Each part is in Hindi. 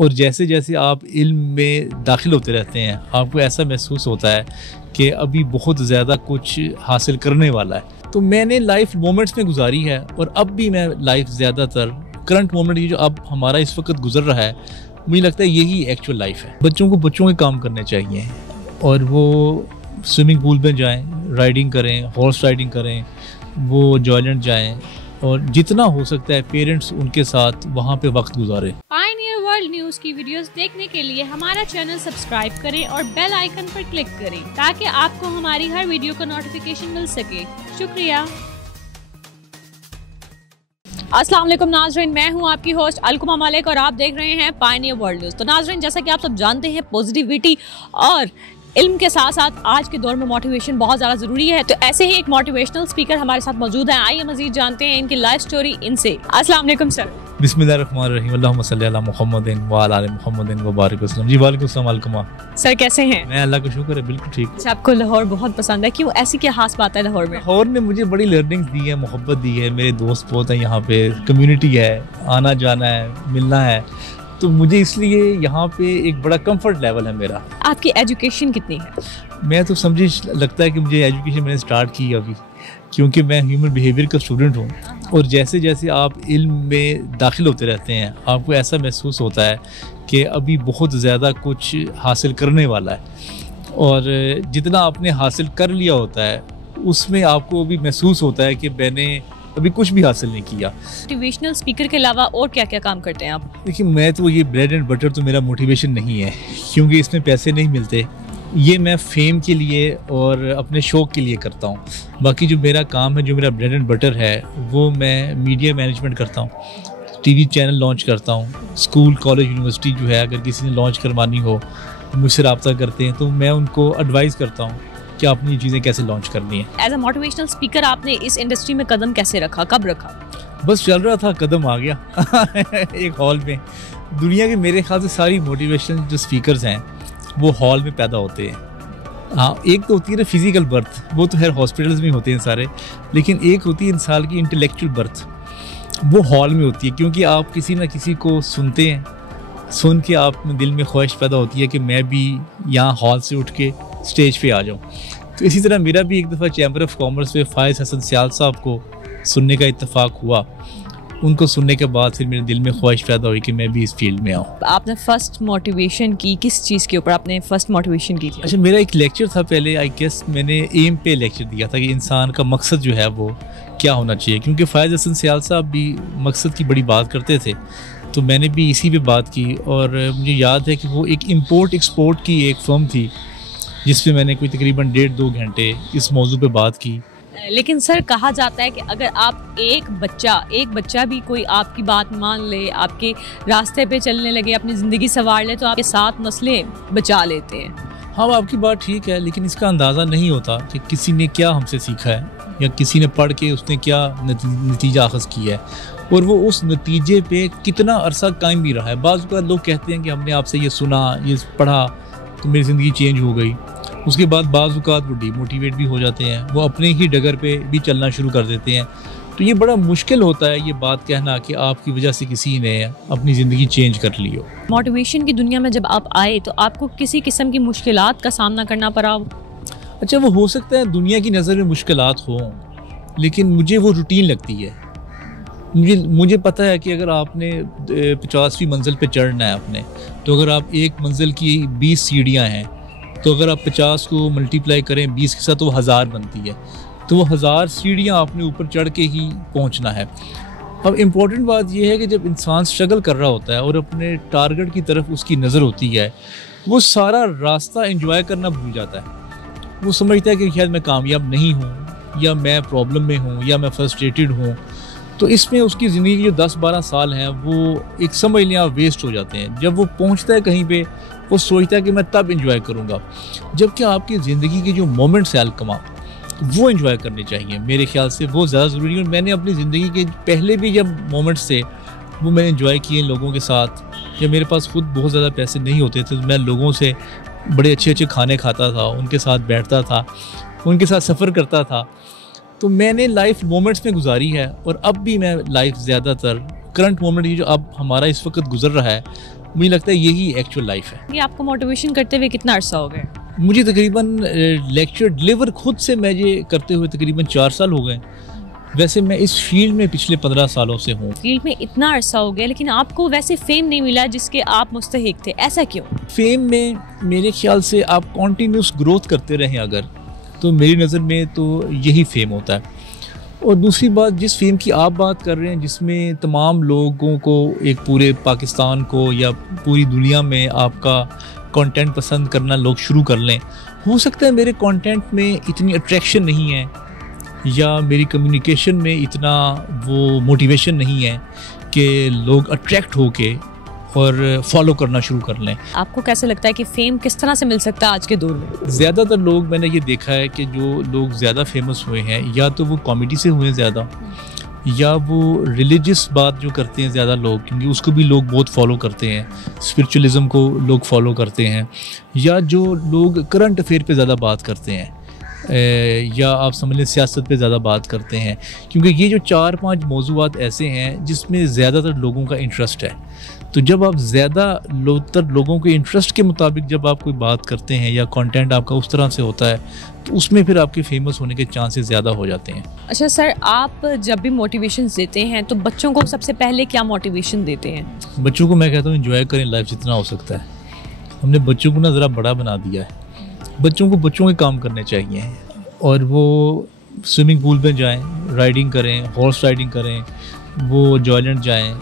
और जैसे जैसे आप इल्म में दाखिल होते रहते हैं आपको ऐसा महसूस होता है कि अभी बहुत ज़्यादा कुछ हासिल करने वाला है। तो मैंने लाइफ मोमेंट्स में गुजारी है और अब भी मैं लाइफ ज़्यादातर करंट मोमेंट ये जो अब हमारा इस वक्त गुजर रहा है मुझे लगता है यही एक्चुअल लाइफ है। बच्चों को बच्चों के काम करने चाहिए और वो स्विमिंग पूल में जाएं, राइडिंग करें, हॉर्स राइडिंग करें, वो जॉयलैंड जाएं और जितना हो सकता है पेरेंट्स उनके साथ वहाँ पे वक्त गुजारें। पायनियर वर्ल्ड न्यूज़ की वीडियोस देखने के लिए हमारा चैनल सब्सक्राइब करें और बेल आइकन पर क्लिक करें ताकि आपको हमारी हर वीडियो का नोटिफिकेशन मिल सके। शुक्रिया। अस्सलाम वालेकुम नाज़रीन, मैं हूं आपकी होस्ट अलकुमा मलिक और आप देख रहे हैं पायनियर वर्ल्ड न्यूज़। तो नाज़रीन, जैसा कि आप सब जानते हैं पॉजिटिविटी और इल्म के साथ साथ आज के दौर में मोटिवेशन बहुत ज़्यादा ज़रूरी है। तो ऐसे ही एक मोटिवेशनल स्पीकर हमारे साथ मौजूद हैं। आइए मज़ीद जानते हैं इनकी लाइफ स्टोरी इनसे। अस्सलाम वालेकुम सर। बिस्मिल्लाहिर्रहमानिर्रहीम, अल्लाहुम्मा सल्ली अला मुहम्मदिन व अला आलि मुहम्मदिन व बारिक वसल्लम। जी वालेकुम अस्सलाम अलकुमा। सर कैसे हैं? मैं अल्लाह का शुक्र है बिल्कुल ठीक। अच्छा, आपको लाहौर बहुत पसंद है, क्यों? ऐसी क्या खास बात है लाहौर में? लाहौर ने मुझे बड़ी लर्निंग्स दी है, मोहब्बत दी है, मेरे दोस्त बहुत हैं यहाँ पे, कम्युनिटी है, आना जाना है, मिलना है, तो मुझे इसलिए यहाँ पे एक बड़ा कंफर्ट लेवल है मेरा। आपकी एजुकेशन कितनी है? मैं तो समझे लगता है कि मुझे एजुकेशन मैंने स्टार्ट की अभी, क्योंकि मैं ह्यूमन बिहेवियर का स्टूडेंट हूँ और जैसे जैसे आप इल्म में दाखिल होते रहते हैं आपको ऐसा महसूस होता है कि अभी बहुत ज़्यादा कुछ हासिल करने वाला है और जितना आपने हासिल कर लिया होता है उसमें आपको भी महसूस होता है कि मैंने अभी कुछ भी हासिल नहीं किया। मोटिवेशनल स्पीकर के अलावा और क्या क्या काम करते हैं आप? देखिए, मैं तो ये ब्रेड एंड बटर तो मेरा मोटिवेशन नहीं है, क्योंकि इसमें पैसे नहीं मिलते। ये मैं फेम के लिए और अपने शौक़ के लिए करता हूँ। बाकी जो मेरा काम है, जो मेरा ब्रेड एंड बटर है, वो मैं मीडिया मैनेजमेंट करता हूँ, टीवी चैनल लॉन्च करता हूँ, स्कूल कॉलेज यूनिवर्सिटी जो है अगर किसी ने लॉन्च करवानी हो मुझसे रब्ता करते हैं तो मैं उनको एडवाइस करता हूँ कि आपने ये चीज़ें कैसे लॉन्च करनी है। एज अ मोटिवेशनल स्पीकर आपने इस इंडस्ट्री में कदम कैसे रखा, कब रखा? बस चल रहा था, कदम आ गया एक हॉल में। दुनिया के मेरे ख्याल से सारी मोटिवेशनल जो स्पीकर्स हैं वो हॉल में पैदा होते हैं। हाँ, एक तो होती है ना फिजिकल बर्थ, वो तो खैर हॉस्पिटल्स में होते हैं सारे, लेकिन एक होती है इंसान की इंटेलेक्चुअल बर्थ, वो हॉल में होती है, क्योंकि आप किसी ना किसी को सुनते हैं, सुन के आप में दिल में ख्वाहिश पैदा होती है कि मैं भी यहाँ हॉल से उठ के स्टेज पे आ जाऊँ। तो इसी तरह मेरा भी एक दफ़ा चैम्बर ऑफ कॉमर्स में फायज़ हसन सियाल साहब को सुनने का इत्तेफाक हुआ। उनको सुनने के बाद फिर मेरे दिल में ख्वाहिश पैदा हुई कि मैं भी इस फील्ड में आऊँ। आपने फर्स्ट मोटिवेशन की किस चीज़ के ऊपर आपने फर्स्ट मोटिवेशन की थी? अच्छा, मेरा एक लेक्चर था पहले, आई गेस मैंने एम पे लेक्चर दिया था कि इंसान का मकसद जो है वो क्या होना चाहिए, क्योंकि फायज़ हसन सियाल साहब भी मकसद की बड़ी बात करते थे, तो मैंने भी इसी पे बात की। और मुझे याद है कि वो एक इम्पोर्ट एक्सपोर्ट की एक फर्म थी जिसमें मैंने कोई तकरीबन 1.5-2 घंटे इस मौजू पे बात की। लेकिन सर, कहा जाता है कि अगर आप एक बच्चा भी कोई आपकी बात मान ले, आपके रास्ते पे चलने लगे, अपनी ज़िंदगी संवार ले, तो आपके 7 नस्लें बचा लेते हैं। हाँ, आपकी बात ठीक है, लेकिन इसका अंदाज़ा नहीं होता कि किसी ने क्या हमसे सीखा है या किसी ने पढ़ के उसने क्या नतीजा अखज़ किया है और वो उस नतीजे पे कितना अरसा कायम भी रहा है। बाज़ लोग कहते हैं कि हमने आपसे ये सुना, ये पढ़ा तो मेरी ज़िंदगी चेंज हो गई, उसके बाद बाज़ औक़ात वो डीमोटिवेट भी हो जाते हैं, वो अपने ही डगर पे भी चलना शुरू कर देते हैं। तो ये बड़ा मुश्किल होता है ये बात कहना कि आपकी वजह से किसी ने अपनी ज़िंदगी चेंज कर ली हो। मोटिवेशन की दुनिया में जब आप आए तो आपको किसी किस्म की मुश्किलात का सामना करना पड़ा हो? अच्छा, वो हो सकता है दुनिया की नज़र में मुश्किलात हों, लेकिन मुझे वो रूटीन लगती है। मुझे पता है कि अगर आपने 50वीं मंजिल पे चढ़ना है अपने, तो अगर आप एक मंजिल की 20 सीढ़ियाँ हैं, तो अगर आप 50 को मल्टीप्लाई करें 20 के साथ तो 1000 बनती है, तो वो 1000 सीढ़ियाँ आपने ऊपर चढ़ के ही पहुँचना है। अब इम्पोर्टेंट बात यह है कि जब इंसान स्ट्रगल कर रहा होता है और अपने टारगेट की तरफ उसकी नज़र होती है, वो सारा रास्ता एंजॉय करना भूल जाता है। वो समझता है कि शायद मैं कामयाब नहीं हूँ, या मैं प्रॉब्लम में हूँ, या मैं फ्रस्ट्रेटेड हूँ। तो इसमें उसकी ज़िंदगी जो 10-12 साल हैं वो एक समझ लें आप वेस्ट हो जाते हैं। जब वो पहुँचता है कहीं पे, वो सोचता है कि मैं तब एंजॉय करूँगा, जबकि आपकी ज़िंदगी के जो मोमेंट्स हैं अलकमा, वो एंजॉय करने चाहिए। मेरे ख्याल से वो ज़्यादा ज़रूरी है। और मैंने अपनी ज़िंदगी के पहले भी जब मोमेंट्स थे वो मैंने एंजॉय किए लोगों के साथ। जब मेरे पास खुद बहुत ज़्यादा पैसे नहीं होते थे तो मैं लोगों से बड़े अच्छे अच्छे खाने खाता था, उनके साथ बैठता था, उनके साथ सफ़र करता था। तो मैंने लाइफ मोमेंट्स में गुजारी है और अब भी मैं लाइफ ज़्यादातर करंट मोमेंट ये जो अब हमारा इस वक्त गुजर रहा है मुझे लगता है यही एक्चुअल लाइफ है। ये आपको मोटिवेशन करते हुए कितना अरसा हो गया? मुझे तकरीबन लेक्चर डिलीवर खुद से मैं ये करते हुए तकरीबन 4 साल हो गए। वैसे मैं इस फील्ड में पिछले 15 सालों से हूँ। फील्ड में इतना अरसा हो गया, लेकिन आपको वैसे फेम नहीं मिला जिसके आप मुस्तहिक थे, ऐसा क्यों? फेम में मेरे ख्याल से आप कॉन्टीन्यूस ग्रोथ करते रहें अगर, तो मेरी नज़र में तो यही फेम होता है। और दूसरी बात, जिस फेम की आप बात कर रहे हैं जिसमें तमाम लोगों को, एक पूरे पाकिस्तान को या पूरी दुनिया में आपका कंटेंट पसंद करना लोग शुरू कर लें, हो सकता है मेरे कंटेंट में इतनी अट्रैक्शन नहीं है या मेरी कम्युनिकेशन में इतना वो मोटिवेशन नहीं है कि लोग अट्रैक्ट होके और फॉलो करना शुरू कर लें। आपको कैसे लगता है कि फेम किस तरह से मिल सकता है आज के दौर में? ज़्यादातर लोग, मैंने ये देखा है कि जो लोग ज़्यादा फेमस हुए हैं या तो वो कॉमेडी से हुए ज़्यादा, या वो रिलीजियस बात जो करते हैं ज़्यादा लोग, क्योंकि उसको भी लोग बहुत फॉलो करते हैं, स्पिरिचुअलिज्म को लोग फॉलो करते हैं, या जो लोग करंट अफेयर पे ज़्यादा बात करते हैं, या आप समझ लें सियासत पे ज़्यादा बात करते हैं, क्योंकि ये जो 4-5 मौज़ूआत ऐसे हैं जिसमें ज़्यादातर लोगों का इंटरेस्ट है। तो जब आप ज़्यादातर लोगों के इंटरेस्ट के मुताबिक जब आप कोई बात करते हैं या कंटेंट आपका उस तरह से होता है, तो उसमें फिर आपके फेमस होने के चांसेस ज़्यादा हो जाते हैं। अच्छा सर, आप जब भी मोटिवेशन देते हैं तो बच्चों को सबसे पहले क्या मोटिवेशन देते हैं? बच्चों को मैं कहता हूँ एंजॉय करें लाइफ जितना हो सकता है। हमने बच्चों को ना ज़रा बड़ा बना दिया है। बच्चों को बच्चों के काम करने चाहिए और वो स्विमिंग पूल में जाएं, राइडिंग करें, हॉर्स राइडिंग करें, वो जॉयलैंड जाएं,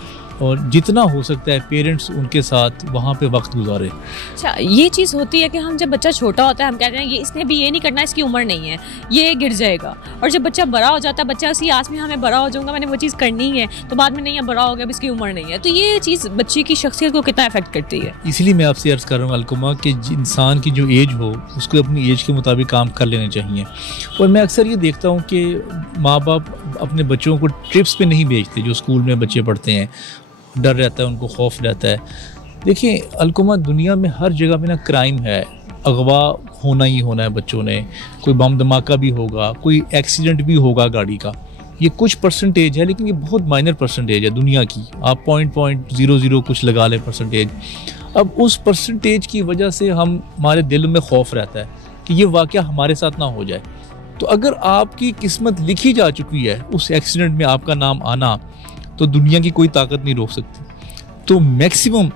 और जितना हो सकता है पेरेंट्स उनके साथ वहाँ पे वक्त गुजारे। अच्छा, ये चीज़ होती है कि हम जब बच्चा छोटा होता है हम कहते हैं ये इसने भी ये नहीं करना, इसकी उम्र नहीं है, ये गिर जाएगा। और जब बच्चा बड़ा हो जाता है, बच्चा उसी आस में हमें बड़ा हो जाऊंगा, मैंने वो चीज़ करनी है, तो बाद में नहीं है, बड़ा हो गया, अब इसकी उम्र नहीं है। तो ये चीज़ बच्चे की शख्सियत को कितना अफेक्ट करती है? इसलिए मैं आपसे अर्ज़ कर रहा हूँ अलकुमा कि इंसान की जो एज हो उसको अपनी एज के मुताबिक काम कर लेने चाहिए। और मैं अक्सर ये देखता हूँ कि माँ बाप अपने बच्चों को ट्रिप्स पे नहीं भेजते, जो स्कूल में बच्चे पढ़ते हैं, डर रहता है, उनको खौफ रहता है। देखिए अलकुमा, दुनिया में हर जगह पे ना क्राइम है, अगवा होना ही होना है बच्चों ने, कोई बम धमाका भी होगा, कोई एक्सीडेंट भी होगा गाड़ी का। ये कुछ परसेंटेज है, लेकिन ये बहुत माइनर परसेंटेज है दुनिया की। आप 0.00 कुछ लगा लें परसेंटेज। अब उस परसेंटेज की वजह से हमारे दिल में खौफ रहता है कि ये वाक़या हमारे साथ ना हो जाए। तो अगर आपकी किस्मत लिखी जा चुकी है उस एक्सीडेंट में आपका नाम आना, तो दुनिया की कोई ताकत नहीं रोक सकती। तो मैक्सिमम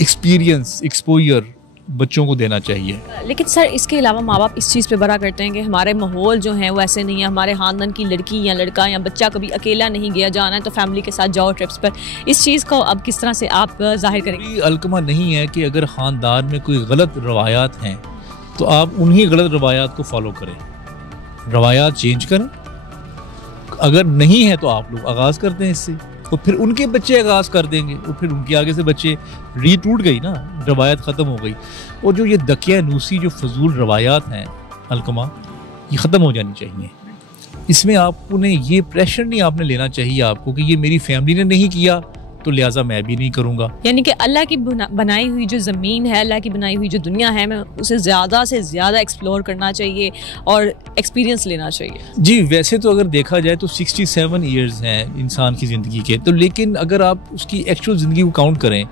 एक्सपीरियंस, एक्सपोजर बच्चों को देना चाहिए। लेकिन सर, इसके अलावा माँ बाप इस चीज़ पे बड़ा करते हैं कि हमारे माहौल जो है वो ऐसे नहीं है, हमारे खानदान की लड़की या लड़का या बच्चा कभी अकेला नहीं गया, जाना है तो फैमिली के साथ जाओ ट्रिप्स पर। इस चीज़ को अब किस तरह से आप जाहिर करेंगे? अलकमा नहीं है कि अगर ख़ानदान में कोई गलत रवायात हैं तो आप उन्हीं गलत रवायात को फॉलो करें, रवायात चेंज करें। अगर नहीं है तो आप लोग आगाज़ करते हैं इससे, तो फिर उनके बच्चे आगाज़ कर देंगे, और फिर उनके आगे से बच्चे री टूट गई ना, रवायत ख़त्म हो गई। और जो ये दकियानूसी जो फजूल रवायात हैं अलकमा, ये ख़त्म हो जानी चाहिए। इसमें आपने ये प्रेशर नहीं आपने लेना चाहिए आपको कि ये मेरी फैमिली ने नहीं किया तो लिहाजा मैं भी नहीं करूँगा। यानी कि अल्लाह की बनाई हुई जो ज़मीन है, अल्लाह की बनाई हुई जो दुनिया है, मैं उसे ज़्यादा से ज़्यादा एक्सप्लोर करना चाहिए और एक्सपीरियंस लेना चाहिए। जी, वैसे तो अगर देखा जाए तो 67 ईयर्स हैं इंसान की ज़िंदगी के, तो लेकिन अगर आप उसकी एक्चुअल ज़िंदगी को काउंट करें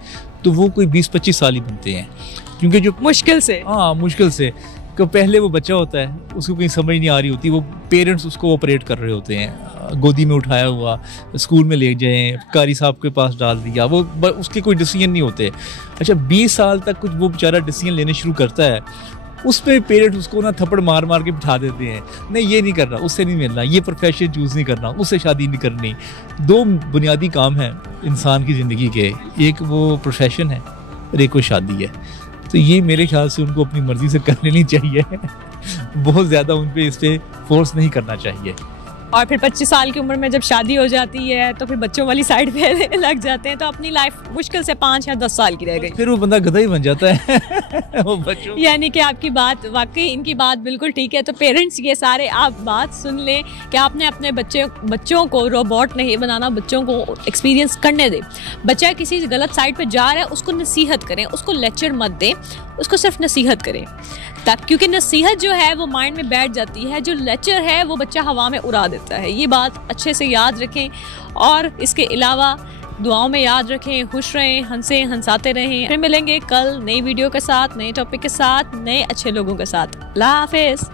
तो वो कोई 20-25 साल ही बनते हैं, क्योंकि जो मुश्किल से, हाँ मुश्किल से, कि पहले वो बच्चा होता है, उसको कहीं समझ नहीं आ रही होती, वो पेरेंट्स उसको ऑपरेट कर रहे होते हैं, गोदी में उठाया हुआ, स्कूल में ले जाएं, कारी साहब के पास डाल दिया, वो उसके कोई डिसीजन नहीं होते। अच्छा, 20 साल तक कुछ वो बेचारा डिसीजन लेने शुरू करता है, उसमें पेरेंट्स उसको ना थप्पड़ मार मार के बिठा देते हैं, नहीं ये नहीं करना, उससे नहीं मिलना, ये प्रोफेशन चूज़ नहीं करना, उससे शादी नहीं करनी। 2 बुनियादी काम हैं इंसान की ज़िंदगी के, एक वो प्रोफेशन है और एक वो शादी है। तो ये मेरे ख्याल से उनको अपनी मर्ज़ी से कर लेनी चाहिए, बहुत ज़्यादा उन पे इस पर फोर्स नहीं करना चाहिए। और फिर 25 साल की उम्र में जब शादी हो जाती है तो फिर बच्चों वाली साइड पे लग जाते हैं, तो अपनी लाइफ मुश्किल से 5 या 10 साल की रह गई, फिर वो बंदा गधा ही बन जाता है वो बच्चों। यानी कि आपकी बात, वाकई इनकी बात बिल्कुल ठीक है। तो पेरेंट्स ये सारे आप बात सुन लें कि आपने अपने बच्चों को रोबोट नहीं बनाना, बच्चों को एक्सपीरियंस करने दें। बच्चा किसी गलत साइड पर जा रहा है, उसको नसीहत करें, उसको लेक्चर मत दें, उसको सिर्फ नसीहत करें, क्योंकि नसीहत जो है वो माइंड में बैठ जाती है, जो लेक्चर है वो बच्चा हवा में उड़ा देता है। ये बात अच्छे से याद रखें। और इसके अलावा दुआओं में याद रखें, खुश रहें, हंसे हंसाते रहें। फिर मिलेंगे कल नई वीडियो के साथ, नए टॉपिक के साथ, नए अच्छे लोगों के साथ। अल्लाह हाफिज़।